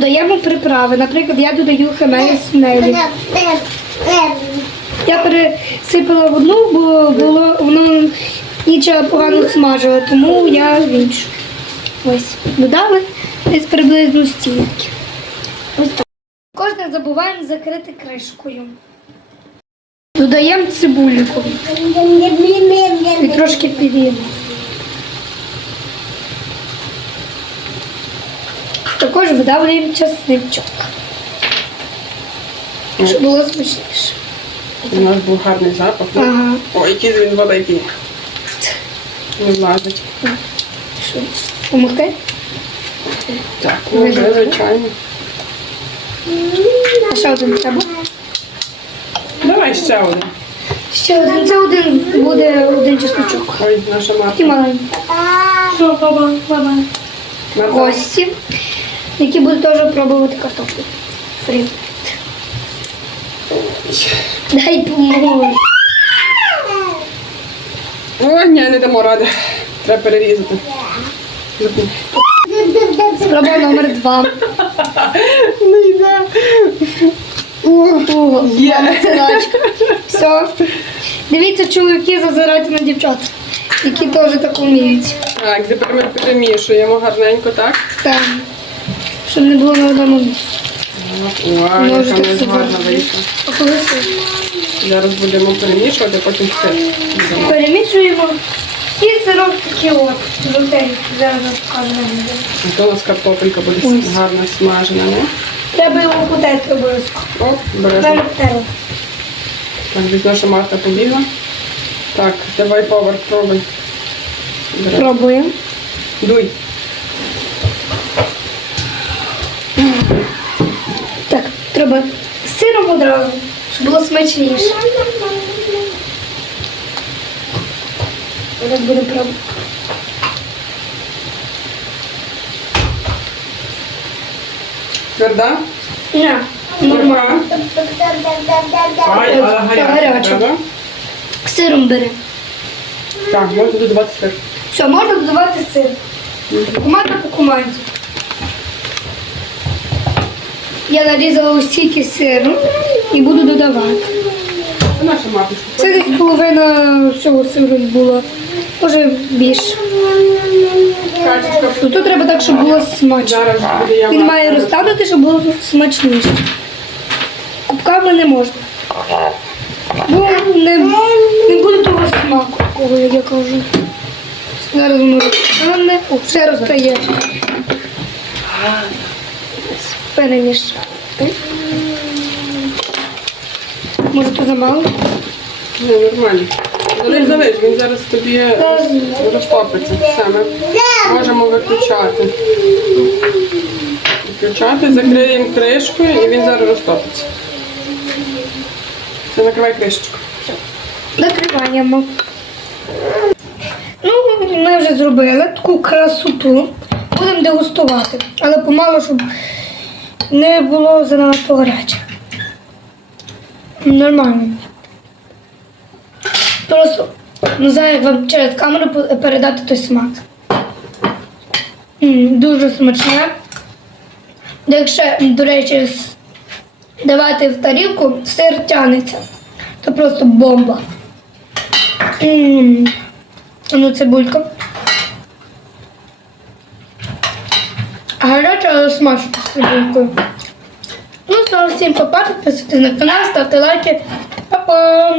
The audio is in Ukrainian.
додаємо приправи. Наприклад, я додаю хемелі. Я пересипала в одну, бо було воно нічого погано смажило, тому я в іншу. Ось, додали десь приблизно стільки. Ось так. Також забуваємо закрити кришкою. Додаємо цибульку і трошки під'їмо. Також видавлюємо часничок, щоб було смачніше. У нас був гарний запах. ну. Ага. Ой, який він великий. Не влазить. Що, Помогти? Так, ну вже, звичайно. А ще один треба? Давай ще один. Ще один. Це один буде один чесночок. Ой, наша І Марта. маленький. Що, баба, баба? Гості, які будуть теж пробувати картоплю. Фрі. Дай помогу. О, ні, не дамо ради. Треба перерізати. Спроба номер два. Не йде. Ого, Є. сирачка. Все. Дивіться, чоловіки зазирайте на дівчат, які теж так вміють. Так, тепер ми перемішуємо гарненько, так? Так. Щоб не було на одному місці. Можете яка в нас собі. гарна вийшла. А коли все? Зараз будемо перемішувати, потім все. додамо. Перемішуємо. І сирок такий от. Жовтенький. Зараз вам. А то у нас картопелька буде Ось. гарно смажена, не? Треба його потерти обов'язково. Оп, бережно. Так, десь наша Марта побігла. Так, давай повар, пробуй. Пробуємо. Дуй. Так, треба з сиром одразу, щоб було смачніше. Зараз будемо пробувати. Тверда? Ні, нормально. Ай, але гаряча. гаряча. правда? Сиром бери. Так, можна додавати сир. Все, можна додавати сир. Команда по команді. Я нарізала ось стільки сиру і буду додавати. Це десь половина всього сиру була. Може більше. Ну, Тут треба так, щоб було смачно. Він має розтанути, щоб було смачніше. Кубками не можна. Бо не, не буде того смаку, такого, як я кажу. Зараз воно розтане. О, вже розтає. Перемішати. Може, то замало? Ну, нормально. Залиш, залиш, він зараз тобі розтопиться. Все, ми можемо виключати. Виключати, закриємо кришкою і він зараз розтопиться. Все, накривай кришечку. Накриваємо. Ну, ми вже зробили таку красоту. Будемо дегустувати. Але помалу, щоб не було занадто гаряче. Нормально. Просто знаю, як вам через камеру передати той смак. М, Дуже смачне. Якщо, до речі, давати в тарілку, сир тянеться. Це просто бомба. М. А Ну, цибулька. Гаряча, але смачна цибулькою. Ну, слава всім папа, підписуйтесь на канал, ставте лайки. Па-па!